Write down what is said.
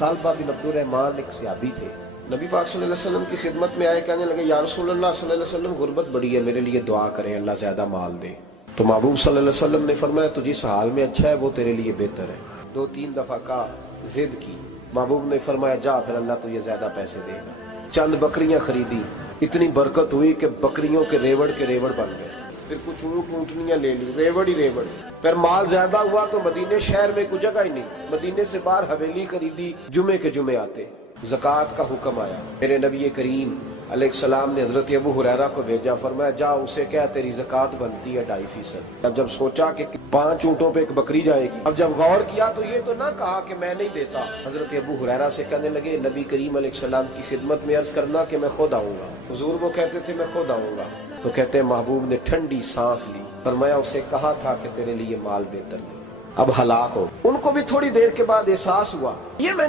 सालबा बिन Abdurrahman एक सहाबी थे, नबी पाक सल्लल्लाहु अलैहि वसल्लम की खिदमत में आए, कहने लगे या रसूलल्लाह सल्लल्लाहु अलैहि वसल्लम गुर्बत बड़ी है, मेरे लिए दुआ करें अल्लाह ज्यादा माल दे। तो महबूब सल्लल्लाहु अलैहि वसल्लम ने फरमाया तू जिस हाल में अच्छा है वो तेरे लिए बेहतर है। 2-3 दफा का जिद की, महबूब ने फरमाया जा फिर अल्लाह तुझे ज्यादा पैसे देगा। चंद बकरियां खरीदी, इतनी बरकत हुई कि बकरियों के रेवड़ बन गए। फिर कुछ ऊँट ऊँटनियां ले ली, रेवड़ ही रेवड़। फिर माल ज्यादा हुआ तो मदीने शहर में कोई जगह ही नहीं, मदीने से बाहर हवेली खरीदी, जुमे के जुमे आते। ज़कात का हुक्म आया, मेरे नबी करीम अलैहिस्सलाम ने हजरत अबू हुरैरा को भेजा, फरमाया जा उसे क्या तेरी ज़कात बनती है 2.5%। अब जब सोचा कि 5 ऊँटों पे एक बकरी जाएगी, अब जब गौर किया तो ये तो ना कहा कि मैं नहीं देता। हजरत अबू हुरैरा से कहने लगे नबी करीम अलैहिस्सलाम की खिदमत में अर्ज करना कि मैं खुद आऊंगा। हुजूर वो कहते थे मैं खुद आऊंगा, तो कहते महबूब ने ठंडी सांस ली, फरमाया उसे कहा था कि तेरे लिए माल बेहतर नहीं, अब हलाक हो। उनको भी थोड़ी देर के बाद एहसास हुआ ये मैंने